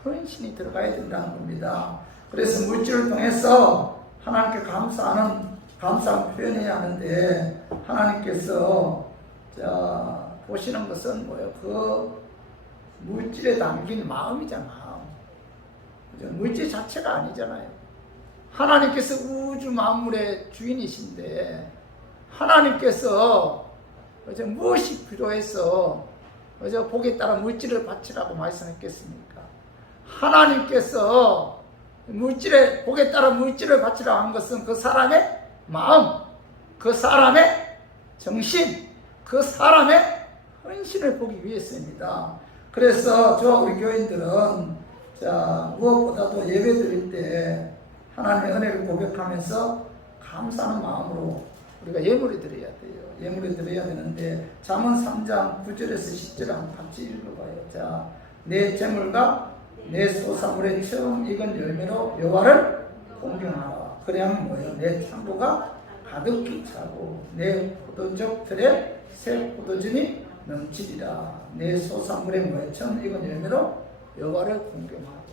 헌신이 들어가야 된다는 겁니다. 그래서 물질을 통해서 하나님께 감사함을 표현해야 하는데 하나님께서 보시는 것은 뭐예요? 그 물질에 담긴 마음이잖아. 그죠? 물질 자체가 아니잖아요. 하나님께서 우주 만물의 주인이신데 하나님께서 무엇이 필요해서 복에 따라 물질을 바치라고 말씀했겠습니까? 하나님께서 복에 따라 물질을 바치라고 한 것은 그 사람의 마음, 그 사람의 정신, 그 사람의 헌신을 보기 위해서입니다. 그래서 우리 교인들은 무엇보다도 예배 드릴 때 하나님의 은혜를 고백하면서 감사하는 마음으로 우리가 예물을 드려야 돼요. 예물을 드려야 되는데 잠언 3장 9절에서 10절 한번 같이 읽어봐요. 자, 내 재물과 내 소산물의 처음 익은 열매로 여호와를 공경하라. 그래야만 뭐예요? 내 창고가 가득히 차고 내 포도적 틀에 새 포도즙이 넘치리라. 내 소산물의 처음 익은 열매로 여호와를 공경하고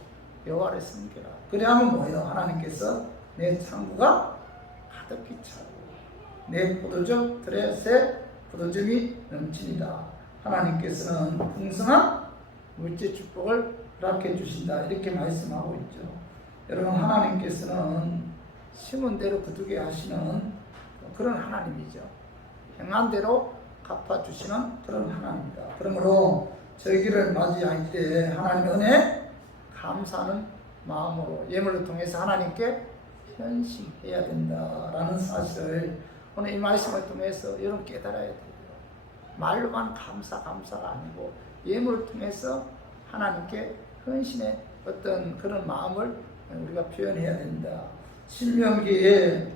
여호와를 섬기라. 그래야만 뭐예요? 하나님께서 내 창고가 가득히 차고 내 포도적 틀에 새 포도즙이 넘치리라. 하나님께서는 풍성한 물질 축복을 허락해 주신다. 이렇게 말씀하고 있죠. 여러분, 하나님께서는 심은 대로 거두게 하시는 그런 하나님이죠. 행한 대로 갚아주시는 그런 하나님입니다. 그러므로 절기를 맞이할 때 하나님의 은혜 감사하는 마음으로 예물을 통해서 하나님께 헌신해야 된다라는 사실을 오늘 이 말씀을 통해서 여러분 깨달아야 돼요. 말로만 감사가 아니고 예물을 통해서 하나님께 헌신의 어떤 그런 마음을 우리가 표현해야 된다. 신명기에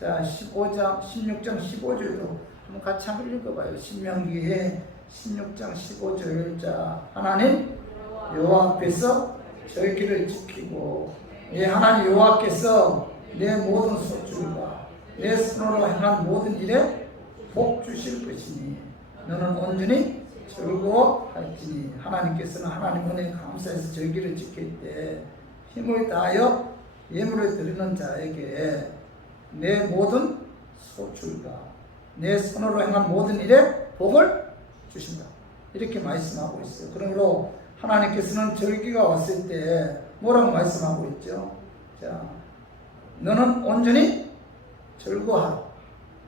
16장 15절도 한번 같이 한번 읽어봐요. 신명기에 16장 15절. 하나님 여호와 앞에서 절기를 지키고 하나님 여호와께서 내 모든 소출과 내 손으로 행한 모든 일에 복 주실 것이니 너는 온전히 즐거워할지니. 하나님께서는 하나님 은혜에 감사해서 절기를 지킬 때 힘을 다하여 예물을 드리는 자에게 내 모든 소출과 내 손으로 행한 모든 일에 복을 주신다. 이렇게 말씀하고 있어요. 그러므로 하나님께서는 절기가 왔을 때 뭐라고 말씀하고 있죠? 너는 온전히 즐거워하라.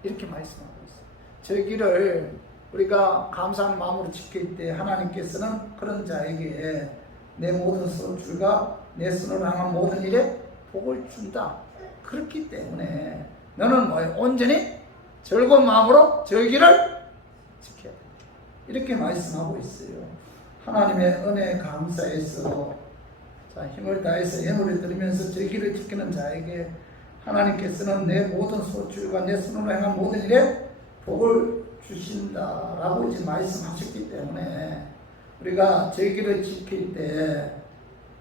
이렇게 말씀하고 있어요. 절기를 우리가 감사하는 마음으로 지킬 때 하나님께서는 그런 자에게 내 모든 소출과 내 손으로 향한 모든 일에 복을 준다. 그렇기 때문에 너는 온전히 즐거운 마음으로 절기를 지켜야 돼. 이렇게 말씀하고 있어요. 하나님의 은혜에 감사해서 힘을 다해서 예물을 드리면서 절기를 지키는 자에게 하나님께서는 내 모든 소출과 내 손으로 행한 모든 일에 복을 주신다라고 이제 말씀하셨기 때문에 우리가 절기를 지킬 때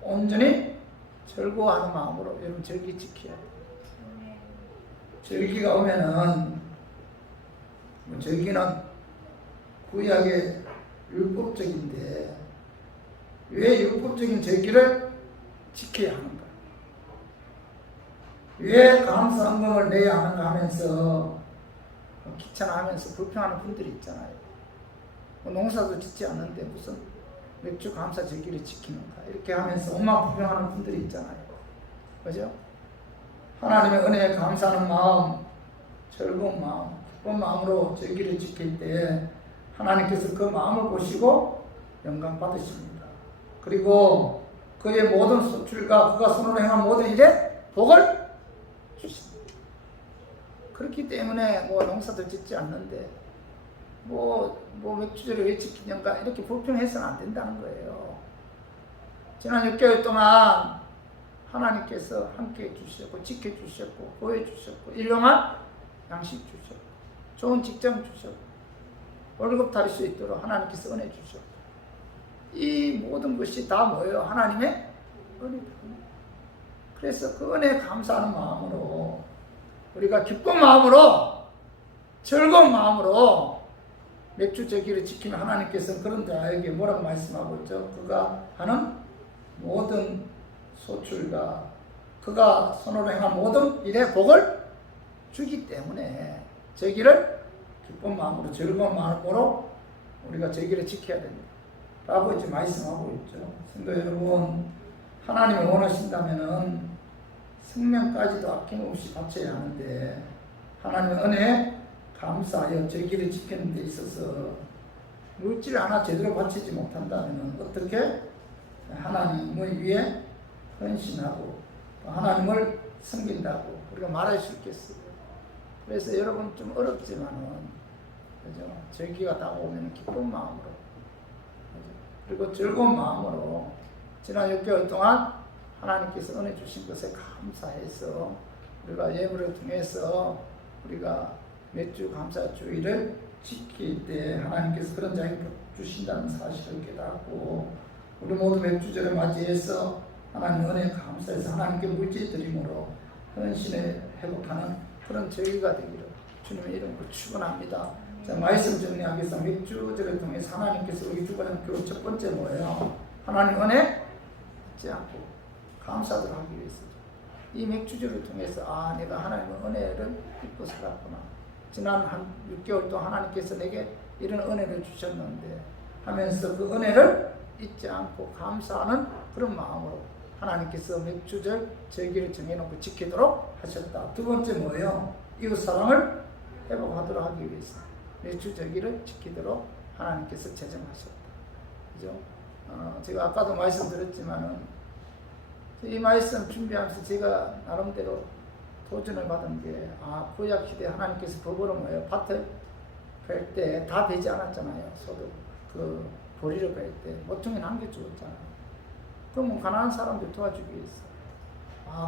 온전히 즐거워하는 마음으로 여러분 절기 지켜야 돼요. 절기가 오면은 절기는 구약의 율법적인데 왜 율법적인 절기를 지켜야 하는가? 왜 감사헌금을 내야 하는가 하면서 귀찮아하면서 불평하는 분들이 있잖아요. 농사도 짓지 않는데 무슨 맥주 감사 절기를 지키는가 이렇게 하면서 엄마 불평하는 분들이 있잖아요. 그죠? 하나님의 은혜에 감사하는 마음, 즐거운 마음, 기쁜 마음으로 절기를 지킬 때 하나님께서 그 마음을 보시고 영광 받으십니다. 그리고 그의 모든 소출과 그가 손으로 행한 모든 일에 복을 주십니다. 그렇기 때문에 농사도 짓지 않는데 맥주절을 왜 지키는가 이렇게 불평해서는 안 된다는 거예요. 지난 6개월 동안 하나님께서 함께 해주셨고 지켜주셨고 보여주셨고 일용할 양식 주셨고 좋은 직장 주셨고 월급 탈 수 있도록 하나님께서 은혜 주셨고 이 모든 것이 다 뭐예요? 하나님의 은혜입니다. 그래서 그 은혜에 감사하는 마음으로 우리가 기쁜 마음으로 즐거운 마음으로 맥주 절기를 지키는 하나님께서는 그런 자에게 뭐라고 말씀하고 있죠? 그가 하는 모든 소출과 그가 손으로 행한 모든 일에 복을 주기 때문에 절기를 기쁜 마음으로 즐거운 마음으로 우리가 절기를 지켜야 됩니다. 라고 이제 말씀하고 있죠. 성도 여러분, 하나님이 원하신다면은 생명까지도 아낌없이 바쳐야 하는데 하나님의 은혜에 감사하여 절기를 지키는 데 있어서 물질 하나 제대로 바치지 못한다면 어떻게 하나님을 위해 헌신하고 하나님을 섬긴다고 우리가 말할 수 있겠어요. 그래서 여러분 좀 어렵지만은 그죠? 절기가 다가오면 기쁜 마음으로 그죠? 그리고 즐거운 마음으로 지난 6개월 동안 하나님께서 은혜 주신 것에 감사해서 우리가 예물을 통해서 우리가 맥주 감사 주일을 지킬 때 하나님께서 그런 자에게 주신다는 사실을 깨닫고 우리 모두 맥주절을 맞이해서 하나님 은혜에 감사해서 하나님께 물질 드림으로 헌신을 회복하는 그런 절기가 되기를 주님의 이름으로 축원합니다. 자, 말씀 정리하겠습니다. 맥주절을 통해서 하나님께서 우리 주관학교 첫 번째 뭐예요? 하나님 은혜 잊지 않고 감사를 하기 위해서 이 맥주절을 통해서 내가 하나님의 은혜를 입고 살았구나. 지난 한 6개월 동안 하나님께서 내게 이런 은혜를 주셨는데 하면서 그 은혜를 잊지 않고 감사하는 그런 마음으로 하나님께서 맥주절 절기를 정해놓고 지키도록 하셨다. 두 번째 뭐예요? 이웃 사랑을 회복하도록 하기 위해서 맥주 절기를 지키도록 하나님께서 제정하셨다. 그죠? 제가 아까도 말씀드렸지만은 이 말씀 준비하면서 제가 나름대로 도전을 받은 게 구약 시대 하나님께서 법으로 뭐예요? 밭을 뺄 때 다 되지 않았잖아요. 소득 그 보리를 뺄 때 모퉁이 남겨주었잖아요. 그러면 가난한 사람들 도와주기 위해서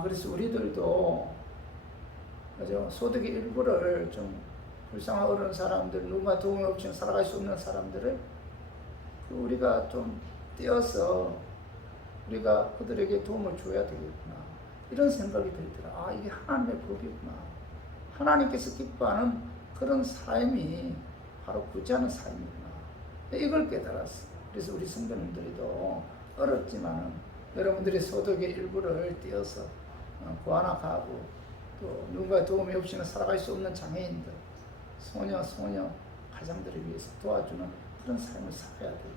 그래서 우리들도 그죠? 소득의 일부를 좀 불쌍한 어려운 사람들 누군가 도움이 없이 살아갈 수 없는 사람들을 우리가 좀 떼어서 우리가 그들에게 도움을 줘야 되겠구나 이런 생각이 들더라. 이게 하나님의 법이구나. 하나님께서 기뻐하는 그런 삶이 바로 구제하는 삶이구나. 이걸 깨달았어요. 그래서 우리 성도님들도 어렵지만은 여러분들의 소득의 일부를 떼어서 구하나 가고 또 누군가 도움이 없이는 살아갈 수 없는 장애인들, 소녀 가장들을 위해서 도와주는 그런 삶을 살아야 되고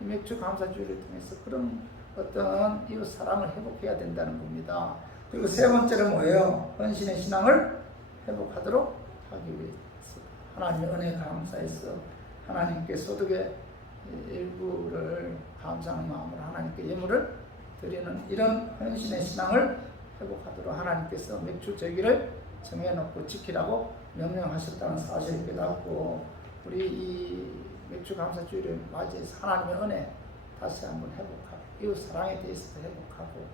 이 맥주 감사주의를 통해서 그런 어떤 이웃 사랑을 회복해야 된다는 겁니다. 그리고 세 번째는 뭐예요? 헌신의 신앙을 회복하도록 하기 위해서 하나님의 은혜에 감사해서 하나님께 소득의 일부를 감사하는 마음으로 하나님께 예물을 드리는 이런 헌신의 신앙을 회복하도록 하나님께서 맥주 제기를 정해놓고 지키라고 명령하셨다는 사실을 깨닫고 우리 이 맥주 감사주일을 맞이해서 하나님의 은혜 다시 한번 회복하고 이웃 사랑에 대해서도 회복하고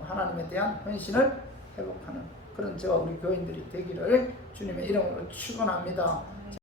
하나님에 대한 헌신을 회복하는 그런 저와 우리 교인들이 되기를 주님의 이름으로 축원합니다.